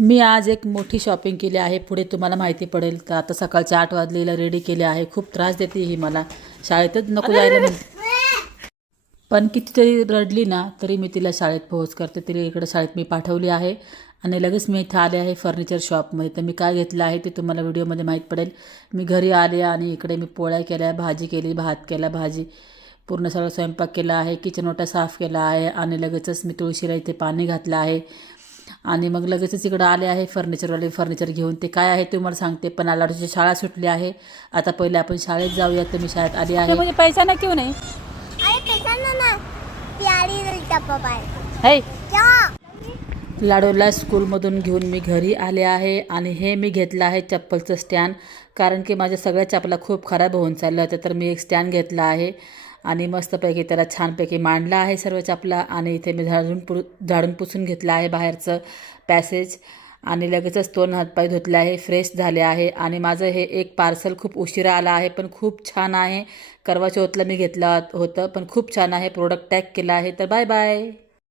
मी आज एक मोठी शॉपिंग केली आहे. पुढे तुम्हाला माहिती पडेल. तर आता सकाळचे 8 वाजलेला रेडी केले आहे. खूप त्रास देते ही मला. शाळेतच नको जायला म्हणते. पण कितीतरी रडली ना तरी मी तिला शाळेत पोहोच करते. तिला इकडे शाळेत मी पाठवली आहे आणि लगेच मी इथे आले आहे फर्निचर शॉपमध्ये. तर मी काय घेतलं आहे ते तुम्हाला व्हिडिओमध्ये माहीत पडेल. मी घरी आले आणि इकडे मी पोळ्या केल्या, भाजी केली, भात केला, भाजी पूर्ण सगळं स्वयंपाक केला आहे. किचन ओटा साफ केला आहे आणि लगेचच मी तुळशीला इथे पाणी घातलं आहे. आणि मग लगेचच इकडं आले आहे फर्निचरवाले फर्निचर घेऊन. ते काय आहे ते मला सांगते. पण लाडूची शाळा सुटली आहे. आता पहिले आपण शाळेत जाऊया. तर मी शाळेत आली आहे. मुझे पैसा ना क्यों नहीं? अरे पैसा ना प्यारी डब्बा है लाडूला स्कूलमधून घेऊन मी घरी आले आहे. आणि हे मी घेतलं आहे चप्पलचं स्टँड. कारण की माझ्या सगळ्या चपला खूप खराब होऊन चालल्या होत्या. तर मी एक स्टँड घेतला आहे आणि मस्तपैकी त्याला छानपैकी मांडला आहे सर्व चपला. आणि इथे मी झाडून पुसून घेतलं आहे बाहेरचं पॅसेज. आणि लगेचच 2 हातपाय धुतले आहे, फ्रेश झाले आहे. आणि माझं हे एक पार्सल खूप उशिरा आला आहे पण खूप छान आहे. करवा चौथला मी घेतलं होतं पण खूप छान आहे. प्रोडक्ट टॅग केला आहे. तर बाय बाय.